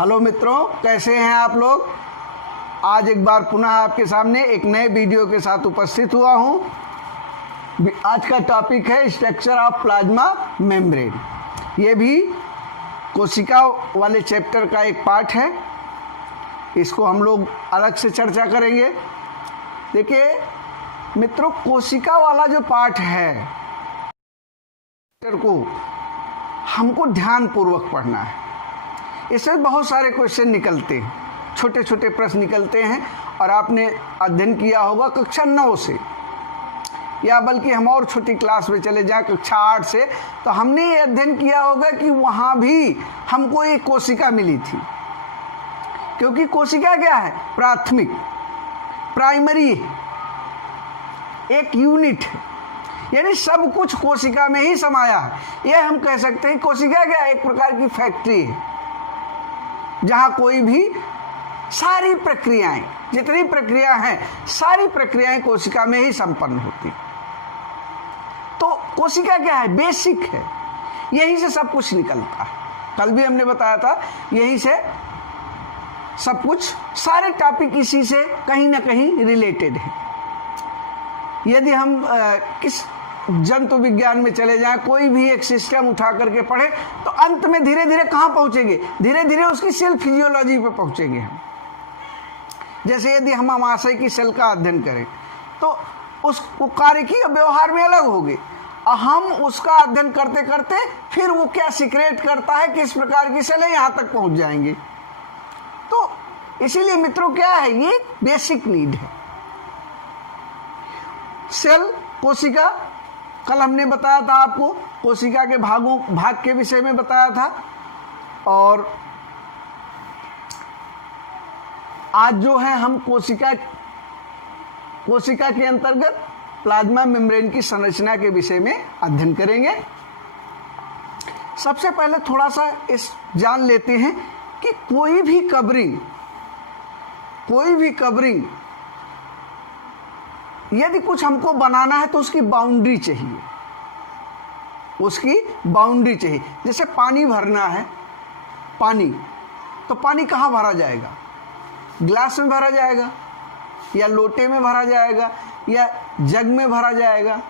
Hello मित्रों, कैसे हैं आप लोग। आज एक बार पुनः आपके सामने एक नए वीडियो के साथ उपस्थित हुआ हूं। आज का टॉपिक है स्ट्रक्चर ऑफ प्लाज्मा मेम्ब्रेन। ये भी कोशिका वाले चैप्टर का एक पार्ट है। इसको हम लोग अलग से चर्चा करेंगे। देखिए मित्रों, कोशिका वाला जो पार्ट है को हमको ध्यानपूर्वक पढ़ना है। इससे बहुत सारे क्वेश्चन निकलते हैं, छोटे छोटे प्रश्न निकलते हैं। और आपने अध्ययन किया होगा कक्षा 9 से, या बल्कि हम और छोटी क्लास में चले जाएं कक्षा 8 से, तो हमने ये अध्ययन किया होगा कि वहाँ भी हमको एक कोशिका मिली थी। क्योंकि कोशिका क्या है? प्राथमिक, प्राइमरी, एक यूनिट है, यानी सब कुछ कोशिका में ही समाया है। यह हम कह सकते हैं कोशिका क्या है? एक प्रकार की फैक्ट्री है, जहाँ कोई भी सारी प्रक्रियाएं, जितनी प्रक्रिया हैं, सारी प्रक्रियाएं कोशिका में ही संपन्न होती। तो कोशिका क्या है? बेसिक है, यहीं से सब कुछ निकलता है। कल भी हमने बताया था, यहीं से सब कुछ, सारे टॉपिक इसी से कहीं ना कहीं रिलेटेड है। यदि हम किस जंतु विज्ञान में चले जाएं, कोई भी एक सिस्टम उठा करके पढ़े, तो अंत में धीरे धीरे कहाँ पहुंचेंगे? धीरे धीरे उसकी सेल फिजियोलॉजी पे पहुंचेंगे हम। जैसे यदि हम आमाशय की सेल का अध्ययन करें, तो उस कार्य की व्यवहार में अलग होगी। हम उसका अध्ययन करते करते फिर वो क्या सीक्रेट करता है, किस प्रकार की सेल है, यहाँ तक पहुंच जाएंगे। तो इसीलिए मित्रों क्या है, ये बेसिक नीड है। सेल, कोशिका, कल हमने बताया था आपको, कोशिका के भाग के विषय में बताया था। और आज जो है हम कोशिका के अंतर्गत प्लाज्मा मेम्ब्रेन की संरचना के विषय में अध्ययन करेंगे। सबसे पहले थोड़ा सा इस जान लेते हैं कि कोई भी कवरिंग यदि कुछ हमको बनाना है तो उसकी बाउंड्री चाहिए, जैसे पानी भरना है, तो पानी कहाँ भरा जाएगा? ग्लास में भरा जाएगा, या लोटे में भरा जाएगा, या जग में भरा जाएगा,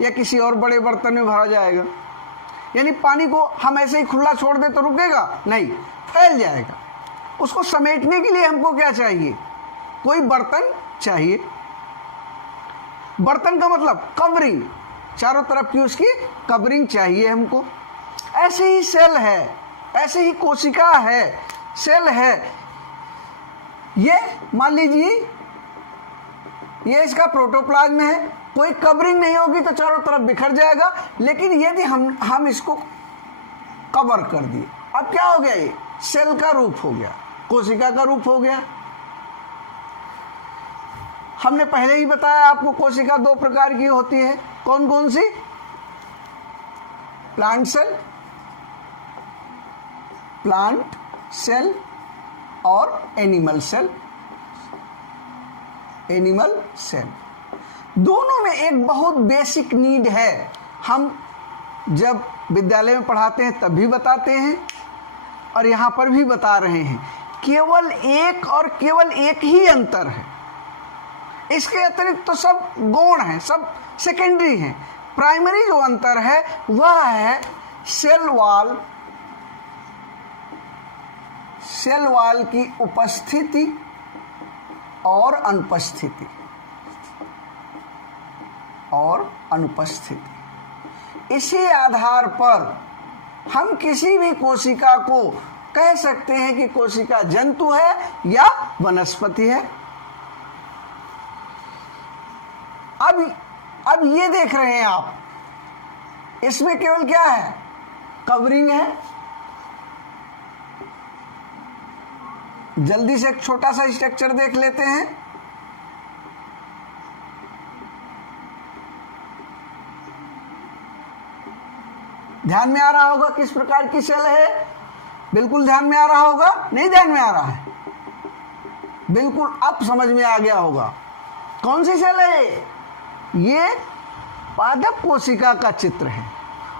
या किसी और बड़े बर्तन में भरा जाएगा। यानी पानी को हम ऐसे ही खुला छोड़ दे तो रुकेगा नहीं, फैल जाएगा। उसको समेटने के लिए हमको क्या चाहिए? कोई बर्तन चाहिए। बर्तन का मतलब कवरिंग, चारों तरफ की उसकी कवरिंग चाहिए हमको। ऐसे ही सेल है, ऐसे ही कोशिका है, सेल है। ये मान लीजिए ये इसका प्रोटोप्लाज्म है, कोई कवरिंग नहीं होगी तो चारों तरफ बिखर जाएगा। लेकिन यदि हम इसको कवर कर दिए, अब क्या हो गया? ये सेल का रूप हो गया, कोशिका का रूप हो गया। हमने पहले ही बताया आपको, कोशिका 2 प्रकार की होती है। कौन कौन सी? प्लांट सेल और एनिमल सेल। दोनों में एक बहुत बेसिक नीड है। हम जब विद्यालय में पढ़ाते हैं तब भी बताते हैं, और यहाँ पर भी बता रहे हैं। केवल एक ही अंतर है, इसके अतिरिक्त तो सब गौण है, सब सेकेंडरी हैं। प्राइमरी जो अंतर है वह है सेल वॉल की उपस्थिति और अनुपस्थिति। इसी आधार पर हम किसी भी कोशिका को कह सकते हैं कि कोशिका जंतु है या वनस्पति है। अब ये देख रहे हैं आप, इसमें केवल क्या है? कवरिंग है। जल्दी से एक छोटा सा स्ट्रक्चर देख लेते हैं। ध्यान में आ रहा होगा किस प्रकार की सेल है? बिल्कुल ध्यान में आ रहा होगा? नहीं ध्यान में आ रहा है? बिल्कुल अब समझ में आ गया होगा। कौन सी सेल है? ये पादप कोशिका का चित्र है।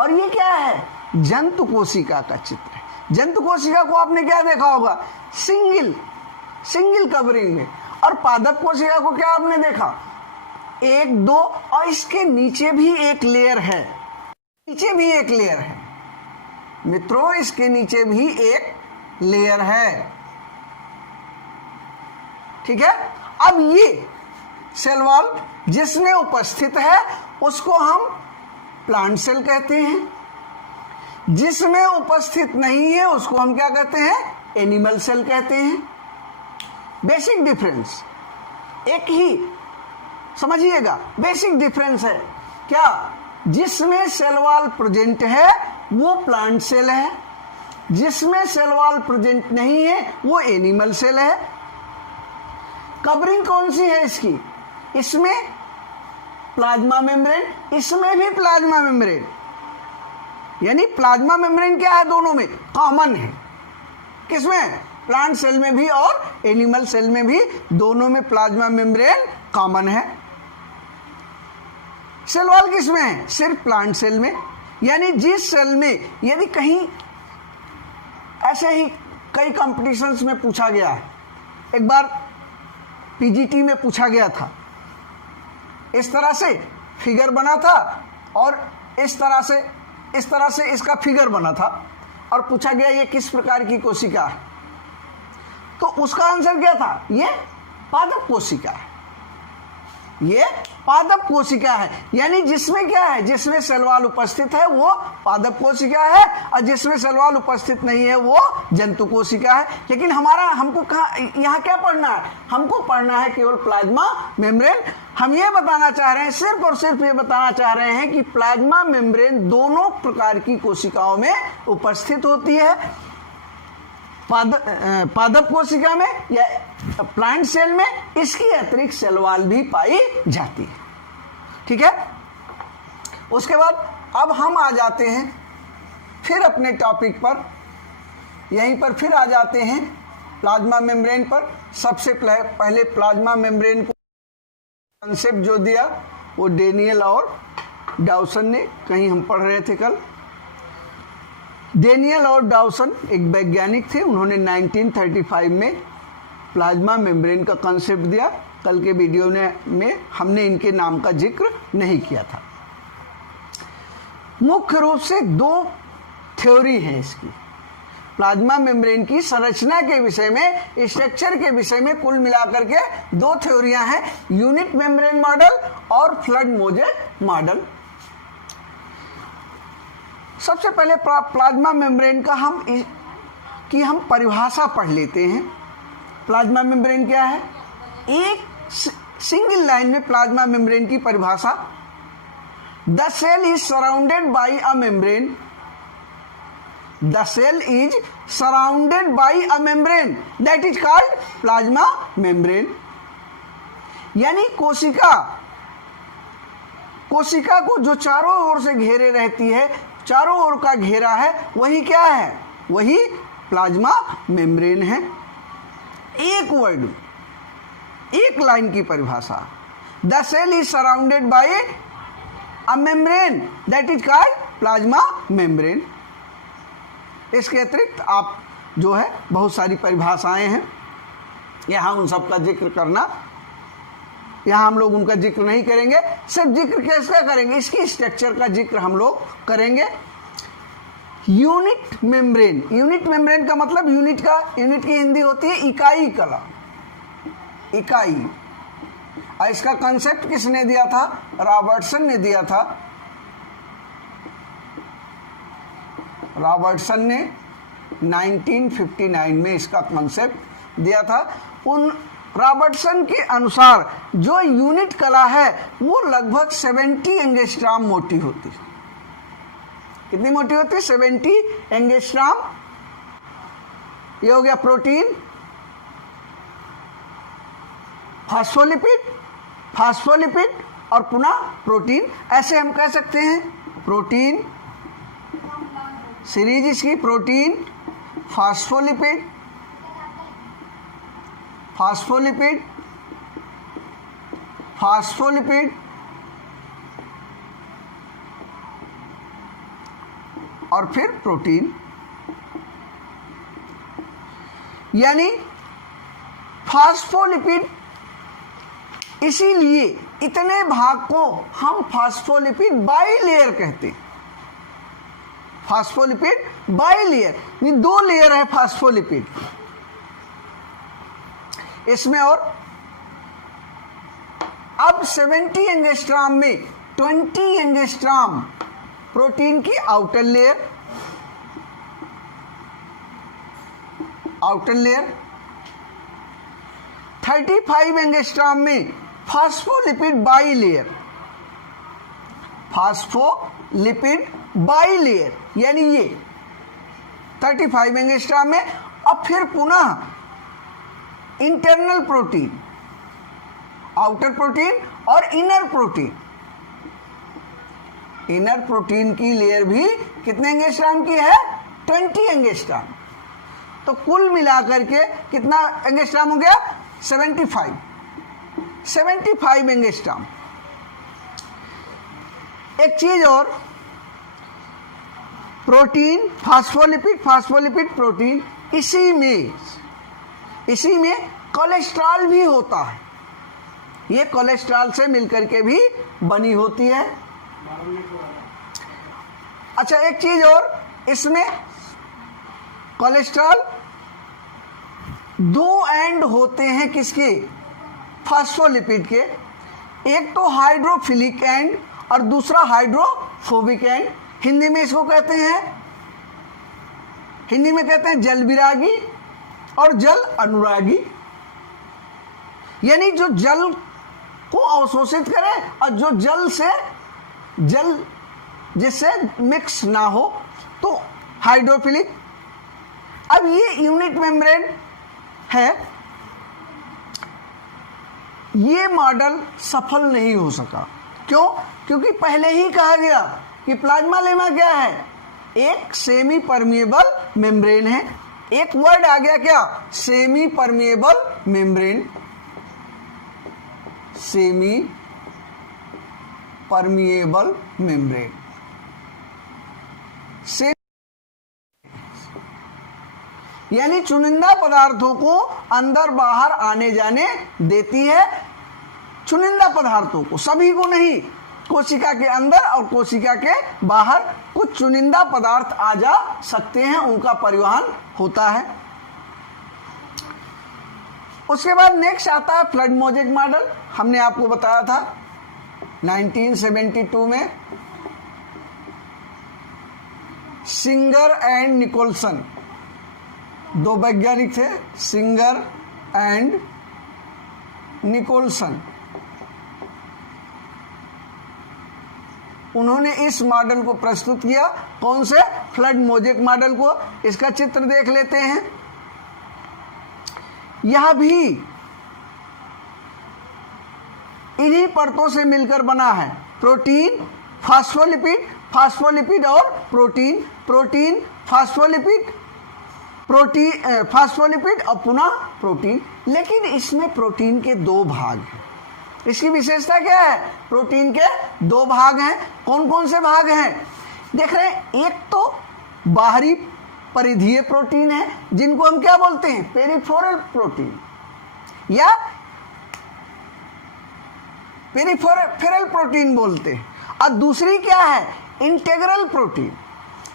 और ये क्या है? जंतु कोशिका का चित्र है। जंतु कोशिका को आपने क्या देखा होगा, सिंगल कवरिंग में, और पादप कोशिका को क्या आपने देखा, 1 2, और इसके नीचे भी एक लेयर है, नीचे भी एक लेयर है मित्रों, इसके नीचे भी एक लेयर है। ठीक है। अब ये सेल वॉल जिसमें उपस्थित है उसको हम प्लांट सेल कहते हैं, जिसमें उपस्थित नहीं है उसको हम क्या कहते हैं, एनिमल सेल कहते हैं। बेसिक डिफरेंस एक ही, समझिएगा, बेसिक डिफरेंस है क्या, जिसमें सेल वॉल प्रेजेंट है वो प्लांट सेल है, जिसमें सेल वॉल प्रेजेंट नहीं है वो एनिमल सेल है। कवरिंग कौन सी है इसकी, इसमें प्लाज्मा मेम्ब्रेन, इसमें भी प्लाज्मा मेम्ब्रेन, यानी प्लाज्मा मेम्ब्रेन क्या है, दोनों में कॉमन है। किसमें, प्लांट सेल में भी और एनिमल सेल में भी, दोनों में प्लाज्मा मेम्ब्रेन कॉमन है। सेल वॉल किसमें है, सिर्फ प्लांट सेल में। यानी जिस सेल में यदि कहीं ऐसे ही कई कंपटीशंस में पूछा गया है, एक बार पीजीटी में पूछा गया था, इस तरह से फिगर बना था और इस तरह से इसका फिगर बना था, और पूछा गया ये किस प्रकार की कोशिका है, तो उसका आंसर क्या था, ये पादप कोशिका है, ये पादप कोशिका है। यानी जिसमें क्या है, जिसमें सेल वॉल उपस्थित है वो पादप कोशिका है, और जिसमें सेल वॉल उपस्थित नहीं है वो जंतु कोशिका है। लेकिन हमको यहाँ क्या पढ़ना है, हमको पढ़ना है केवल प्लाज्मा मेम्ब्रेन। हम ये बताना चाह रहे हैं, सिर्फ और सिर्फ ये बताना चाह रहे हैं कि प्लाज्मा मेम्ब्रेन दोनों प्रकार की कोशिकाओं में उपस्थित होती है, पादप कोशिका में या प्लांट सेल में, इसकी अतिरिक्त सेल वॉल भी पाई जाती है। ठीक है। उसके बाद अब हम आ जाते हैं फिर अपने टॉपिक पर, यहीं पर फिर आ जाते हैं प्लाज्मा मेम्ब्रेन पर। सबसे पहले प्लाज्मा मेम्ब्रेन को कॉन्सेप्ट जो दिया वो डेनियल और डाउसन ने, कहीं हम पढ़ रहे थे कल। डेनियल और डाउसन एक वैज्ञानिक थे, उन्होंने 1935 में प्लाज्मा मेम्ब्रेन का कॉन्सेप्ट दिया। कल के वीडियो में हमने इनके नाम का जिक्र नहीं किया था। मुख्य रूप से 2 थ्योरी हैं इसकी, प्लाज्मा मेम्ब्रेन की संरचना के विषय में, स्ट्रक्चर के विषय में कुल मिलाकर के 2 थ्योरियां हैं, यूनिट मेम्ब्रेन मॉडल और फ्लड मोजेक मॉडल। सबसे पहले प्लाज्मा मेम्ब्रेन का हम परिभाषा पढ़ लेते हैं। प्लाज्मा मेम्ब्रेन क्या है, एक सिंगल लाइन में प्लाज्मा मेम्ब्रेन की परिभाषा, the cell is surrounded by a membrane, the cell is surrounded by a membrane that is called plasma membrane. यानी कोशिका को जो चारों ओर से घेरे रहती है, चारों ओर का घेरा है, वही क्या है, वही प्लाज्मा मेम्ब्रेन है। एक वर्ड, एक लाइन की परिभाषा, the cell is surrounded by a membrane that is called plasma membrane. इसके अतिरिक्त आप जो है बहुत सारी परिभाषाएं हैं, यहाँ उन सब का जिक्र करना, यहाँ हम लोग उनका जिक्र नहीं करेंगे। सिर्फ जिक्र कैसे करेंगे, इसकी स्ट्रक्चर का जिक्र हम लोग करेंगे। यूनिट मेम्ब्रेन, यूनिट मेम्ब्रेन का मतलब यूनिट की हिंदी होती है इकाई कला, इकाई। और इसका कंसेप्ट किसने दिया था, रॉबर्टसन ने दिया था। रॉबर्टसन ने 1959 में इसका कंसेप्ट दिया था। उन रॉबर्टसन के अनुसार जो यूनिट कला है वो लगभग 70 एंगस्ट्रॉम मोटी होती है। कितनी मोटी होती है, 70 एंगस्ट्रॉम। ये हो गया प्रोटीन, फास्फोलिपिड और पुनः प्रोटीन। ऐसे हम कह सकते हैं प्रोटीन सीरीज इसकी, प्रोटीन, फास्फोलिपिड और फिर प्रोटीन। यानी फास्फोलिपिड, इसीलिए इतने भाग को हम फास्फोलिपिड बाइलेयर कहते हैं। फास्फोलिपिड बाइलेयर, ये 2 लेयर है फास्फोलिपिड इसमें। और अब 70 एंगस्ट्राम में 20 एंगस्ट्राम प्रोटीन की आउटर लेयर, 35 एंगस्ट्राम में फास्फोलिपिड बाइलेयर, फास्फोलिपिड बाइलेयर, यानी ये 35 एंगस्ट्राम में। अब फिर पुनः इंटरनल प्रोटीन, आउटर प्रोटीन और इनर प्रोटीन। इनर प्रोटीन की लेयर भी कितने एंगस्ट्राम की है? 20 एंगस्ट्राम। तो कुल मिलाकर के कितना एंगस्ट्राम हो गया? 75 एंगस्ट्राम। एक चीज और, प्रोटीन, फास्फोलिपिड प्रोटीन, इसी में कोलेस्ट्रॉल भी होता है। ये कोलेस्ट्रॉल से मिलकर के भी बनी होती है। अच्छा, एक चीज और, इसमें कोलेस्ट्रॉल 2 एंड होते हैं किसके? फास्फोलिपिड के। एक तो हाइड्रोफिलिक एंड और दूसरा हाइड्रोफोबिक एंड। हिंदी में इसको कहते हैं जल विरागी और जल अनुरागी। यानी जो जल को अवशोषित करे और जो जल जिससे मिक्स ना हो, तो हाइड्रोफिलिक। अब ये यूनिट मेम्ब्रेन है, ये मॉडल सफल नहीं हो सका। क्यों? क्योंकि पहले ही कहा गया कि प्लाज्मा लेमा क्या है? एक सेमी परमिएबल मेम्ब्रेन है। एक वर्ड आ गया क्या? Semi permeable membrane. Semi permeable membrane, यानी चुनिंदा पदार्थों को अंदर बाहर आने जाने देती है। चुनिंदा पदार्थों को, सभी को नहीं। कोशिका के अंदर और कोशिका के बाहर कुछ चुनिंदा पदार्थ आ जा सकते हैं, उनका परिवहन होता है। उसके बाद नेक्स्ट आता है फ्लड-मोजेक मॉडल। हमने आपको बताया था 1972 में सिंगर एंड निकोलसन, 2 वैज्ञानिक थे, सिंगर एंड निकोलसन। उन्होंने इस मॉडल को प्रस्तुत किया। कौन से? फ्लड-मोजेक मॉडल को। इसका चित्र देख लेते हैं। यह भी इन्हीं परतों से मिलकर बना है। प्रोटीन, फास्फोलिपिड और प्रोटीन, फास्फोलिपिड और पुनः प्रोटीन। लेकिन इसमें प्रोटीन के 2 भाग हैं। इसकी विशेषता क्या है? प्रोटीन के 2 भाग हैं। कौन कौन से भाग हैं? देख रहे हैं। एक तो बाहरी परिधीय प्रोटीन है, जिनको हम क्या बोलते हैं? पेरिफेरल प्रोटीन या पेरिफेरल प्रोटीन बोलते हैं। और दूसरी क्या है? Integral protein.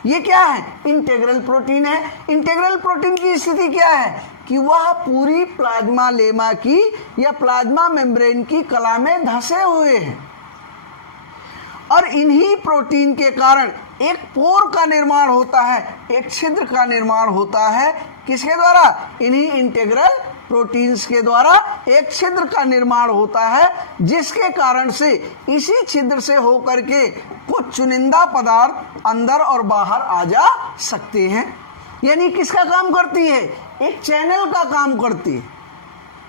ये क्या है? इंटीग्रल प्रोटीन है। इंटीग्रल प्रोटीन की स्थिति क्या है? कि वह पूरी प्लाज्मा लेमा की या प्लाज्मा मेम्ब्रेन की कला में धंसे हुए हैं। और इन्हीं प्रोटीन के कारण एक पोर का निर्माण होता है, एक छिद्र का निर्माण होता है। किसके द्वारा? इन्हीं इंटीग्रल प्रोटीन्स के द्वारा एक छिद्र का निर्माण होता है, जिसके कारण से इसी छिद्र से होकर के कुछ चुनिंदा पदार्थ अंदर और बाहर आ जा सकते हैं। यानी किसका काम करती है? एक चैनल का काम करती है।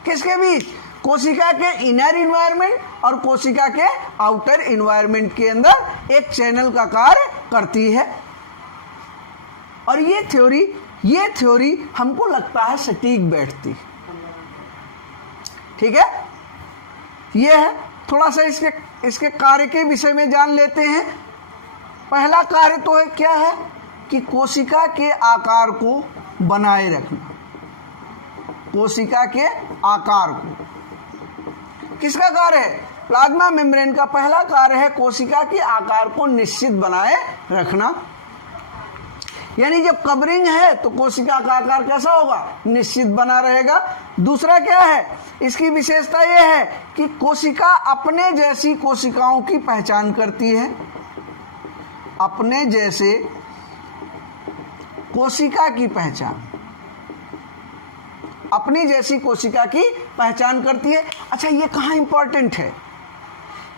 किसके बीच? कोशिका के इनर इन्वायरमेंट और कोशिका के आउटर इन्वायरमेंट के अंदर एक चैनल का कार्य करती है। और ये थ्योरी हमको लगता है सटीक बैठती। ठीक है, ये है। थोड़ा सा इसके कार्य के विषय में जान लेते हैं। पहला कार्य तो है, क्या है? कि कोशिका के आकार को बनाए रखना। कोशिका के आकार को। किसका कार्य है? प्लाज्मा मेम्ब्रेन का पहला कार्य है कोशिका के आकार को निश्चित बनाए रखना। यानी जब कवरिंग है तो कोशिका का आकार कैसा होगा? निश्चित बना रहेगा। दूसरा क्या है? इसकी विशेषता यह है कि कोशिका अपने जैसी कोशिकाओं की पहचान करती है। अपने जैसे कोशिका की पहचान, अपनी जैसी कोशिका की पहचान करती है। अच्छा, ये कहाँ इंपॉर्टेंट है?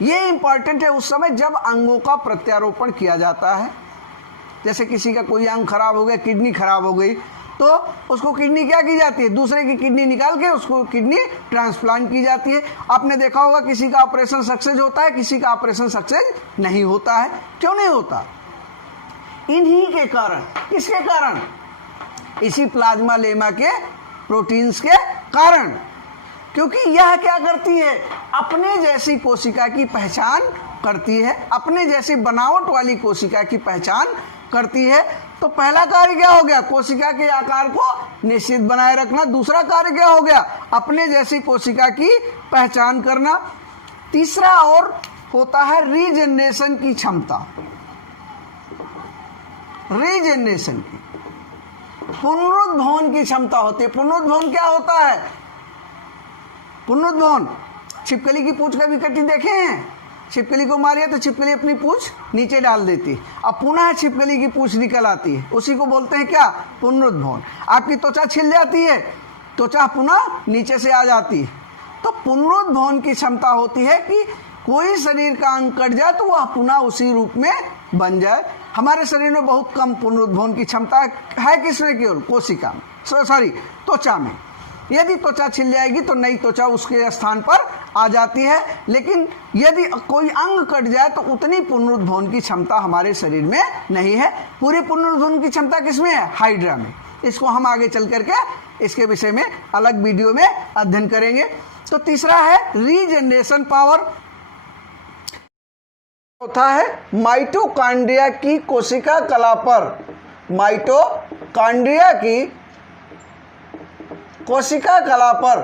ये इंपॉर्टेंट है उस समय जब अंगों का प्रत्यारोपण किया जाता है। जैसे किसी का कोई अंग खराब हो गया, किडनी खराब हो गई, तो उसको किडनी क्या की जाती है? दूसरे की किडनी निकाल के उसको किडनी ट्रांसप्लांट की जाती है। आपने देखा होगा किसी का ऑपरेशन सक्सेस होता है, किसी का ऑपरेशन सक्सेस नहीं होता है। क्यों नहीं होता? इन्हीं के कारण। किसके कारण? इसी प्लाज्मा लेमा के प्रोटीन्स के कारण। क्योंकि यह क्या करती है? अपने जैसी कोशिका की पहचान करती है, अपने जैसी बनावट वाली कोशिका की पहचान करती है। तो पहला कार्य क्या हो गया? कोशिका के आकार को निश्चित बनाए रखना। दूसरा कार्य क्या हो गया? अपने जैसी कोशिका की पहचान करना। तीसरा और होता है रीजनरेशन की क्षमता। रीजनरेशन की, पुनरुद्भवन की क्षमता होती है। पुनरुद्भवन क्या होता है? पुनरुद्भवन, छिपकली की पूंछ कभी कटी देखे हैं? छिपकली को मारिए तो छिपकली अपनी पूंछ नीचे डाल देती है, अब पुनः छिपकली की पूंछ निकल आती है। उसी को बोलते हैं क्या? पुनरुद्भवन। आपकी त्वचा छिल जाती है, त्वचा पुनः नीचे से आ जाती है। तो पुनरुद्भवन की क्षमता होती है कि कोई शरीर का अंग कट जाए तो वह पुनः उसी रूप में बन जाए। हमारे शरीर में बहुत कम पुनरुद्भवन की क्षमता है। किसमें? केवल कोशिका में, त्वचा में। यदि त्वचा छिल जाएगी तो नई त्वचा उसके स्थान पर आ जाती है। लेकिन यदि कोई अंग कट जाए तो उतनी पुनरुद्भवन की क्षमता हमारे शरीर में नहीं है। पूरी पुनरुद्भवन की क्षमता किसमें है? हाइड्रा में। इसको हम आगे चल करके इसके विषय में अलग वीडियो में अध्ययन करेंगे। तो तीसरा है रीजनरेशन पावर। चौथा है माइटोकॉन्ड्रिया की कोशिका कला पर। माइटोकॉन्ड्रिया की कोशिका कला पर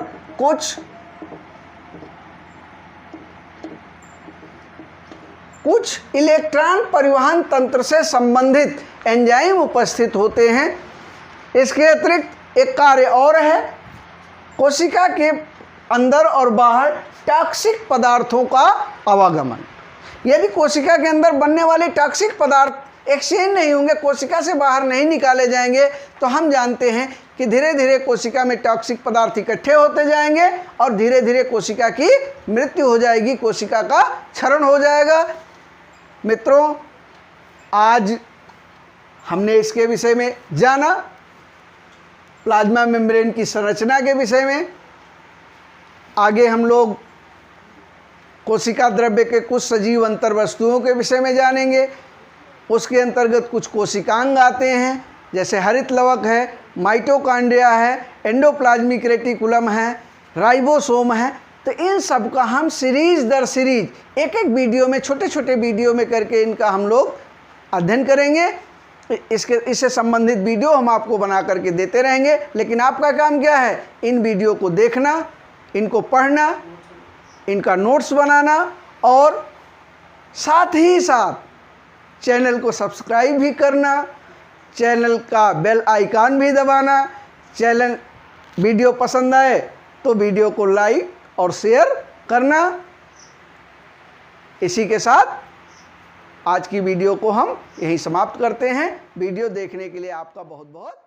कुछ इलेक्ट्रॉन परिवहन तंत्र से संबंधित एंजाइम उपस्थित होते हैं। इसके अतिरिक्त एक कार्य और है, कोशिका के अंदर और बाहर टॉक्सिक पदार्थों का आवागमन। यदि कोशिका के अंदर बनने वाले टॉक्सिक पदार्थ एक्सचेंज नहीं होंगे, कोशिका से बाहर नहीं निकाले जाएंगे, तो हम जानते हैं कि धीरे धीरे कोशिका में टॉक्सिक पदार्थ इकट्ठे होते जाएंगे और धीरे धीरे कोशिका की मृत्यु हो जाएगी, कोशिका का क्षरण हो जाएगा। मित्रों, आज हमने इसके विषय में जाना, प्लाज्मा मेम्ब्रेन की संरचना के विषय में। आगे हम लोग कोशिका द्रव्य के कुछ सजीव अंतर वस्तुओं के विषय में जानेंगे। उसके अंतर्गत कुछ कोशिकांग आते हैं, जैसे हरित लवक है, माइटोकॉन्ड्रिया है, एंडोप्लाज्मिक रेटिकुलम है, राइबोसोम है। तो इन सब का हम सीरीज दर सीरीज एक एक वीडियो में, छोटे छोटे वीडियो में करके इनका हम लोग अध्ययन करेंगे। इससे संबंधित वीडियो हम आपको बना करके देते रहेंगे। लेकिन आपका काम क्या है? इन वीडियो को देखना, इनको पढ़ना, इनका नोट्स बनाना और साथ ही साथ चैनल को सब्सक्राइब भी करना, चैनल का बेल आइकन भी दबाना। चैनल वीडियो पसंद आए तो वीडियो को लाइक और शेयर करना। इसी के साथ आज की वीडियो को हम यहीं समाप्त करते हैं। वीडियो देखने के लिए आपका बहुत बहुत